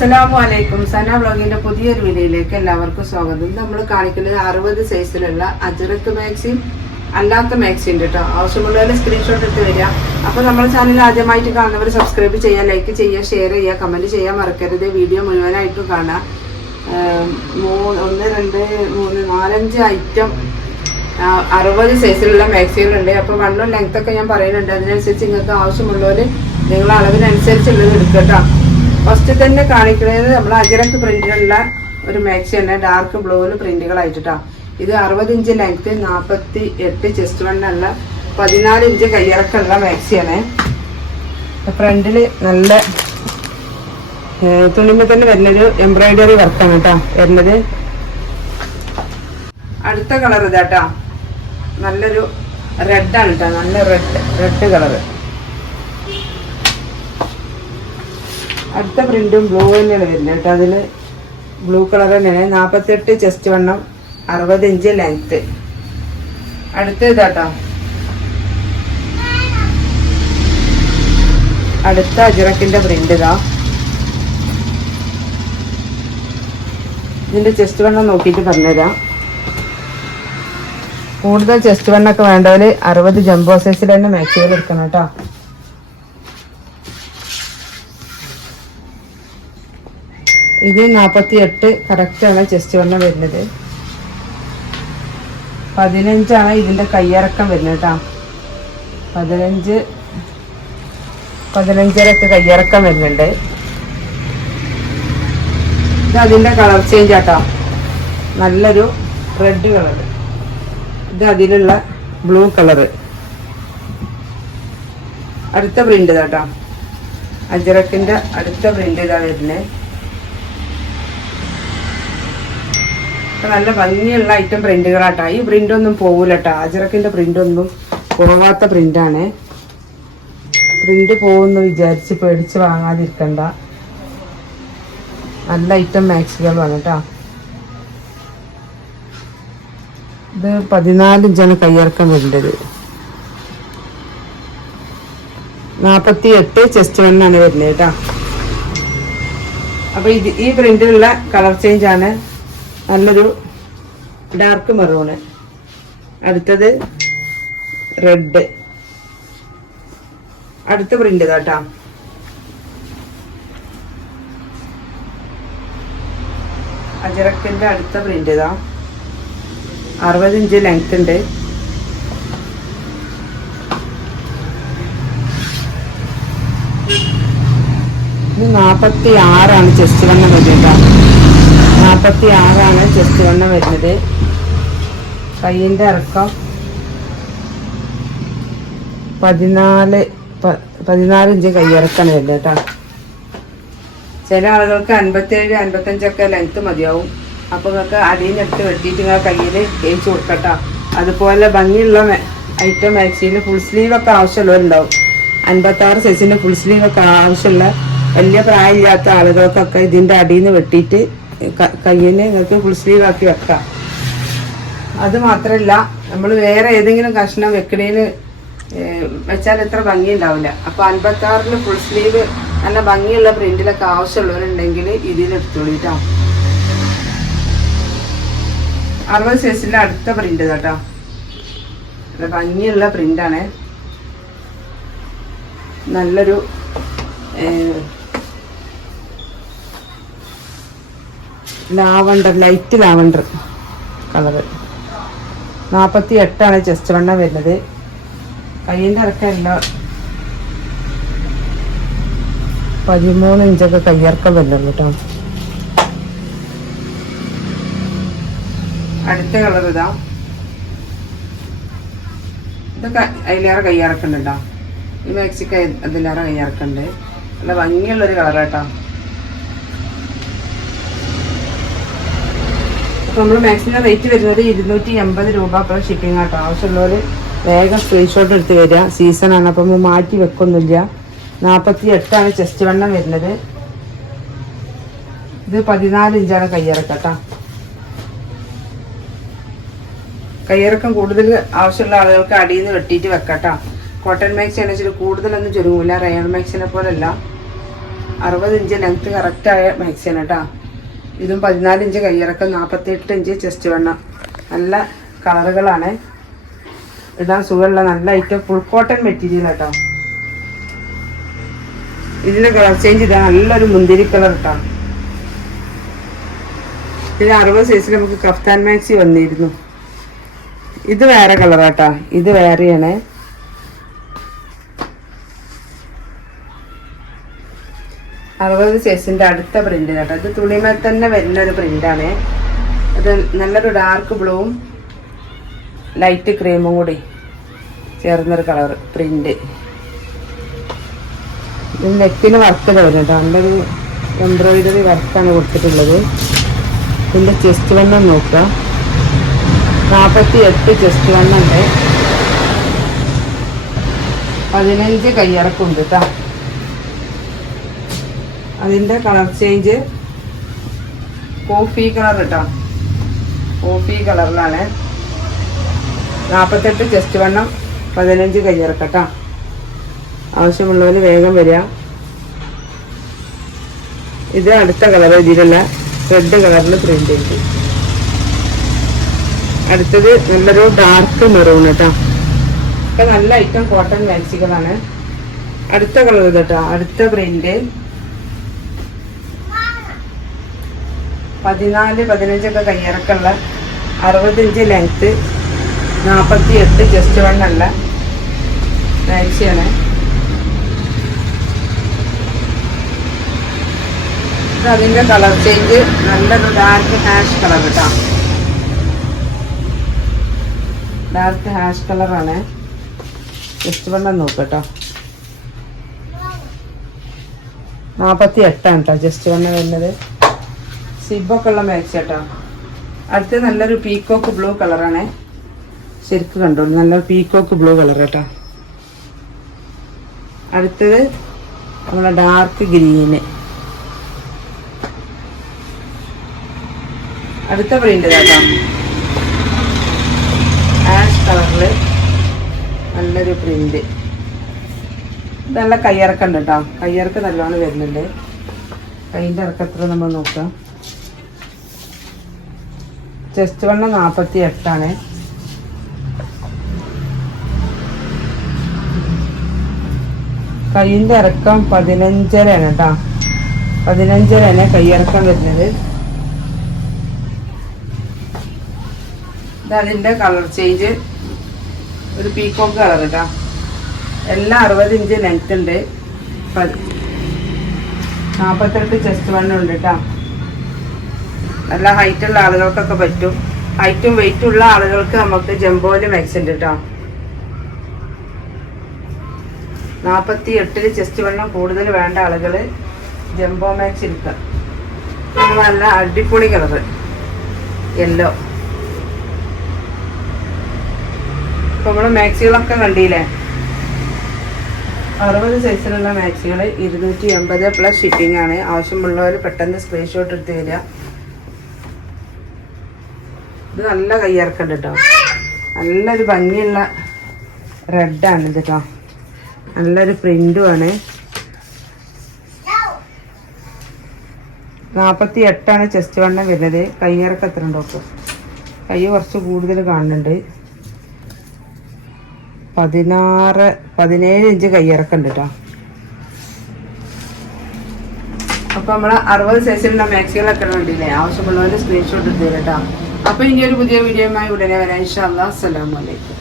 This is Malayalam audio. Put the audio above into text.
അസ്സലാമലൈക്കും. സന വ്ളോഗിന്റെ പുതിയൊരു വീഡിയോയിലേക്ക് എല്ലാവർക്കും സ്വാഗതം. നമ്മൾ കാണിക്കുന്നത് 60 സൈസിലുള്ള അജ്രക്ക് മാക്സിയും അല്ലാത്ത മാക്സിയും ഉണ്ട് കേട്ടോ. ആവശ്യമുള്ളവരെ സ്ക്രീൻഷോട്ട് എടുത്ത് വരിക. അപ്പോൾ നമ്മുടെ ചാനൽ ആദ്യമായിട്ട് കാണുന്നവർ സബ്സ്ക്രൈബ് ചെയ്യുക, ലൈക്ക് ചെയ്യുക, ഷെയർ ചെയ്യുക, കമന്റ് ചെയ്യാൻ മറക്കരുത്. വീഡിയോ മുഴുവനായിട്ടും കാണാം. 1 2 3 4 5 ഐറ്റം 60 സൈസിലുള്ള മാക്സികളുണ്ട്. അപ്പോൾ വണ്ണും ലെങ്ത് ഒക്കെ ഞാൻ പറയുന്നുണ്ട്. അതിനനുസരിച്ച് നിങ്ങൾക്ക് ആവശ്യമുള്ളവർ നിങ്ങളുടെ അളവിനനുസരിച്ചുള്ളത് എടുക്കട്ടോ. ഫസ്റ്റ് തന്നെ കാണിക്കുന്നത് നമ്മൾ അജറക്ക് പ്രിന്റിലുള്ള ഒരു മാക്സി തന്നെ, ഡാർക്ക് ബ്ലൂവിൽ പ്രിന്റുകളായിട്ടാ. ഇത് 60 ഇഞ്ച് ലെങ്ത്, 48 ചെസ്റ്റ് വണ്ണുള്ള 14 ഇഞ്ച് കയ്യിറക്കുള്ള മാക്സിയാണ്. ഫ്രണ്ടില് നല്ല തുണിമ തന്നെ വരുന്നൊരു എംബ്രോയിഡറി വർക്കാണ് കേട്ടോ വരുന്നത്. അടുത്ത കളർ ഇതാട്ടാ, നല്ലൊരു റെഡാണ് കേട്ടോ, നല്ല റെഡ് കളറ്. അടുത്ത പ്രിന്റും ബ്ലൂ തന്നെയാണ് വരുന്നത് കേട്ടോ. അതിൽ ബ്ലൂ കളർ തന്നെയാണ്. 48 ചെസ്റ്റ് വണ്ണം, 60 ഇഞ്ച് ലെങ്ത്. അടുത്ത ഇതാട്ടോ, അടുത്ത അജ്രക്കിന്റെ പ്രിന്റ് ഇതാ. ഇതിന്റെ ചെസ്റ്റ് വണ്ണം നോക്കിയിട്ട് പറഞ്ഞുതരാം. കൂടുതൽ ചെസ്റ്റ് വണ്ണൊക്കെ വേണ്ടവര് 60 ജംബോ സൈസിൽ തന്നെ മാക്സികൾ എടുക്കണം കേട്ടോ. ഇത് 48 കറക്റ്റാണ് ചെസ്റ്റ് വണ്ണം വരുന്നത്. 15 ഇതിന്റെ കയ്യിറക്കം വരുന്നത് കേട്ടോ. 15 കയ്യിറക്കം വരുന്നുണ്ട്. ഇത് അതിന്റെ കളർ ചേഞ്ച് ആട്ടോ, നല്ലൊരു റെഡ് കളർ. ഇത് അതിലുള്ള ബ്ലൂ കളറ്. അടുത്ത പ്രിന്റ് ഇതാട്ടോ, അജറക്കിന്റെ അടുത്ത പ്രിന്റ് ഇതാ വരുന്നത്. നല്ല ഭംഗിയുള്ള ഐറ്റം പ്രിന്റുകളാട്ടാ. ഈ പ്രിന്റ് ഒന്നും പോകൂലട്ടാ. അജറക്കിന്റെ പ്രിന്റ് ഒന്നും പോവാത്ത പ്രിന്റാണ്. പ്രിന്റ് പോകുമെന്ന് വിചാരിച്ച് പേടിച്ച് വാങ്ങാതിരിക്കണ്ട. നല്ല ഐറ്റം മാക്സികളാണ് കേട്ടോ. ഇത് 14 ഇഞ്ചാണ് കയ്യിറക്കം വരുന്നത്. 48 ചെസ്റ്റ് വണ്ണാണ് വരുന്നത് കേട്ടോ. അപ്പൊ ഈ പ്രിന്റിലുള്ള കളർ ചേഞ്ച് ആണ്. നല്ലൊരു ഡാർക്ക് മെറൂണ്. അടുത്തത് റെഡ്. അടുത്ത പ്രിന്റ് ഇതാട്ടാ, അജറക്കിന്റെ അടുത്ത പ്രിന്റ് ഇതാ. 60 ഇഞ്ച് ലെങ്ത് ഉണ്ട്. ഇത് 46 ചെസ്റ്റ് വണ്ണം വരുന്നത്. 46 ചെസ്റ്റ് വണ്ണം വരുന്നത്. കയ്യിന്റെ ഇറക്കം 14 ഇഞ്ച് കയ്യിറക്കാണ് വരുന്നത് കേട്ടോ. ചില ആളുകൾക്ക് 57 55 ലെങ്ത് മതിയാവും. അപ്പൊ നിങ്ങൾക്ക് അടിയിനെടുത്ത് വെട്ടിയിട്ട് നിങ്ങൾ കയ്യിൽ തേച്ച് കൊടുക്കട്ടോ. അതുപോലെ ഭംഗിയുള്ള ഐറ്റം മാക്സിയിൽ ഫുൾ സ്ലീവ് ഒക്കെ ആവശ്യമുള്ളവരുണ്ടാവും. 56 സൈസിന്റെ ഫുൾ സ്ലീവ് ഒക്കെ ആവശ്യമുള്ള വലിയ പ്രായമില്ലാത്ത ആളുകൾക്കൊക്കെ ഇതിന്റെ അടിയിൽ നിന്ന് വെട്ടിയിട്ട് കയ്യിന് നിങ്ങൾക്ക് ഫുൾ സ്ലീവ് ആക്കി വെക്കാം. അത് മാത്രല്ല, നമ്മൾ വേറെ ഏതെങ്കിലും കഷ്ണം വെക്കണേന് വെച്ചാൽ എത്ര ഭംഗി ഉണ്ടാവില്ല. അപ്പൊ 56 ഫുൾ സ്ലീവ് നല്ല ഭംഗിയുള്ള പ്രിന്റിലൊക്കെ ആവശ്യമുള്ളവരുണ്ടെങ്കിൽ ഇതിലെടുത്തോളിട്ടോ. 60 സൈസിലെ അടുത്ത പ്രിന്റ് കേട്ടോ, നല്ല ഭംഗിയുള്ള പ്രിന്റാണ്. നല്ലൊരു lavender, light lavender colour. 48 chest വണ്ണം വരുന്നത്. കയ്യിൻ്റെ ഇറക്കമല്ല, 13 ഇഞ്ചൊക്കെ കയ്യിറക്കം വരുന്നുള്ളൂ കേട്ടോ. അടുത്ത കളർ ഇതാ. ഇതൊക്കെ അതിലേറെ കയ്യിറക്കുന്നുണ്ട് കേട്ടോ. ഈ മാക്സിക്ക് അതിലേറെ കയ്യിറക്കുന്നുണ്ട്. നല്ല ഭംഗിയുള്ളൊരു കളറാട്ടോ. അപ്പോൾ നമ്മൾ മാക്സിൻ്റെ റേറ്റ് വരുന്നത് 280 രൂപ പ്ലസ് ഷിപ്പിംഗ് ആട്ടോ. ആവശ്യമുള്ളവർ വേഗം സ്ക്രീൻഷോട്ട് എടുത്ത് വരിക. സീസണാണ്, അപ്പം മാറ്റി വെക്കൊന്നുമില്ല. 48 ചെസ്റ്റ് വണ്ണം വരുന്നത്. ഇത് 14 ഇഞ്ചാണ് കയ്യിറക്കട്ടോ. കയ്യിറക്കം കൂടുതൽ ആവശ്യമുള്ള ആളുകൾക്ക് അടിയിൽ നിന്ന് വെട്ടിയിട്ട് വെക്കട്ടോ. കോട്ടൺ മാക്സി ആണെന്ന് വെച്ചാൽ കൂടുതലൊന്നും ചുരുങ്ങൂല, റയോൺ മാക്സിനെ പോലല്ല. 60 ഇഞ്ച് ലെങ്ത് കറക്റ്റായ മാക്സിയാണ് കേട്ടോ. ഇതും 14 ഇഞ്ച് കയ്യിറക്കം, 48 ഇഞ്ച് ചെസ്റ്റ് വണ്ണം. നല്ല കളറുകളാണ്, ഇടാൻ സുഖമുള്ള നല്ല ഐറ്റം ഫുൾ കോട്ടൺ മെറ്റീരിയൽ കേട്ടോ. ഇതിൻ്റെ കളർ ചേഞ്ച് ഇതാ, നല്ലൊരു മുന്തിരി കളർ കേട്ടോ. ഇത് 60 സൈസിൽ നമുക്ക് കഫ്താൻ മാക്സി വന്നിരുന്നു. ഇത് വേറെ കളറാട്ടാ, ഇത് വേറെയാണ്. അറുപത് സൈസിൻ്റെ അടുത്ത പ്രിന്റ് കേട്ടോ. ഇത് തുണിമേൽ തന്നെ വരുന്നൊരു പ്രിന്റാണ്. അത് നല്ലൊരു ഡാർക്ക് ബ്ലൂവും ലൈറ്റ് ക്രീമും കൂടി ചേർന്നൊരു കളർ പ്രിന്റ്. ഇത് നെക്കിന് വർക്ക് വരും കേട്ടോ, നല്ലൊരു എംബ്രോയിഡറി വർക്കാണ് കൊടുത്തിട്ടുള്ളത്. ഇതിൻ്റെ ചെസ്റ്റ് വണ്ണം നോക്കുക, 48 ചെസ്റ്റ് വണ്ണുണ്ട്, 15 കയ്യിറക്കുണ്ട് കേട്ടോ. അതിൻ്റെ കളർ ചേഞ്ച് കോഫി കളർ കേട്ടോ, കോഫി കളറിലാണ്. 48 ചെസ്റ്റ് വണ്ണം, 15 കയ്യിറക്കട്ടോ. ആവശ്യമുള്ളവർ വേഗം വരിക. ഇത് അടുത്ത കളർ, ഇതിലുള്ള റെഡ് കളറിൽ പ്രിന്റ് ഉണ്ട്. അടുത്തത് നല്ലൊരു ഡാർക്ക് മെറൂൺ കേട്ടോ. ഒക്കെ നല്ല ഐറ്റം കോട്ടൺ മാക്സികളാണ്. അടുത്ത കളർ ഇത് കേട്ടോ, അടുത്ത പ്രിന്റ് 14, 15 കയ്യിറക്കുള്ള, 60 ഇഞ്ച് ലെങ്ത്ത്, 48 ചെസ്റ്റ് വണ്ണുള്ള മാക്സിയാണ്. അതിൻ്റെ കളർ ചേഞ്ച് നല്ലൊരു ഡാർക്ക് ഹാഷ് കളർ കേട്ടോ, ഡാർക്ക് ഹാഷ് കളറാണ്. ചെസ്റ്റ് വണ്ണം നോക്കട്ടോ, 48 കേട്ടോ ചെസ്റ്റ് വണ്ണം വരുന്നത്. സിബൊക്കെ ഉള്ള മാക്സി കേട്ടോ. അടുത്ത് നല്ലൊരു പീക്കോക്ക് ബ്ലൂ കളറാണ്, ശരിക്കും കണ്ടോളൂ, നല്ല പീക്കോക്ക് ബ്ലൂ കളർ കേട്ടോ. അടുത്തത് നമ്മളെ ഡാർക്ക് ഗ്രീന്. അടുത്ത പ്രിന്റ് കേട്ടോ, ആഷ് കളറിൽ നല്ലൊരു പ്രിന്റ്. നല്ല കയ്യിറക്കുണ്ട് കേട്ടോ, കയ്യിറക്ക് നല്ലോണം വരുന്നുണ്ട്. കൈൻ്റെ ഇറക്കത്ര നമ്മൾ നോക്കാം. ചെസ്റ്റ് വണ്ണം 48 കൈയിൻ്റെ ഇറക്കം 15.5 കേട്ടോ, 15.5 കയ്യിറക്കം വരുന്നത്. ഇതതിൻ്റെ കളർ ചേഞ്ച് ഒരു പീക്കോക്ക് കളർ കേട്ടോ. എല്ലാം 60 ഇഞ്ച് ലെങ്ത് ഉണ്ട്, 48 ചെസ്റ്റ് വണ്ണം ഉണ്ട് കേട്ടോ. നല്ല ഹൈറ്റുള്ള ആളുകൾക്കൊക്കെ പറ്റും. ഹൈറ്റും വെയിറ്റും ഉള്ള ആളുകൾക്ക് നമുക്ക് ജംബോയിൽ മാക്സ് ഉണ്ട് കേട്ടോ. 48 ചെസ്റ്റ് വണ്ണം കൂടുതൽ വേണ്ട ആളുകൾ ജംബോ മാക്സ് എടുക്കുക. നല്ല അടിപൊളി കളറ് യെല്ലോ. ഇപ്പം നമ്മൾ മാക്സികളൊക്കെ കണ്ടില്ലേ, 60 സൈസിലുള്ള മാക്സികൾ 280 പ്ലസ് ഷിപ്പിംഗ് ആണ്. ആവശ്യമുള്ളവർ പെട്ടെന്ന് സ്ക്രീൻഷോട്ട് എടുത്ത് തരിക. ഇത് നല്ല കയ്യിറക്കുണ്ട് കേട്ടോ, നല്ലൊരു ഭംഗിയുള്ള റെഡാണ് ഇത് കേട്ടോ, നല്ലൊരു പ്രിന്റുമാണ്. 48 ചെസ്റ്റ് വണ്ണം വരുന്നത്. കയ്യിറക്കം എത്ര ഉണ്ടോ, കൈ കുറച്ച് കൂടുതൽ കാണുന്നുണ്ട്. 17 ഇഞ്ച് കയ്യിറക്കുണ്ട് കേട്ടോ. അപ്പോൾ നമ്മൾ 60 സൈസിലുള്ള മാക്സികളൊക്കെ കണ്ടില്ലേ, ആവശ്യമുള്ളവർ സ്ക്രീൻഷോട്ട് എടുത്ത് തരാം കേട്ടോ. അപ്പോൾ ഇനിയൊരു പുതിയ വീഡിയോയുമായി ഉടനെ വരാം. ഇൻഷാ അല്ലാഹ്. അസ്സലാമു അലൈക്കും.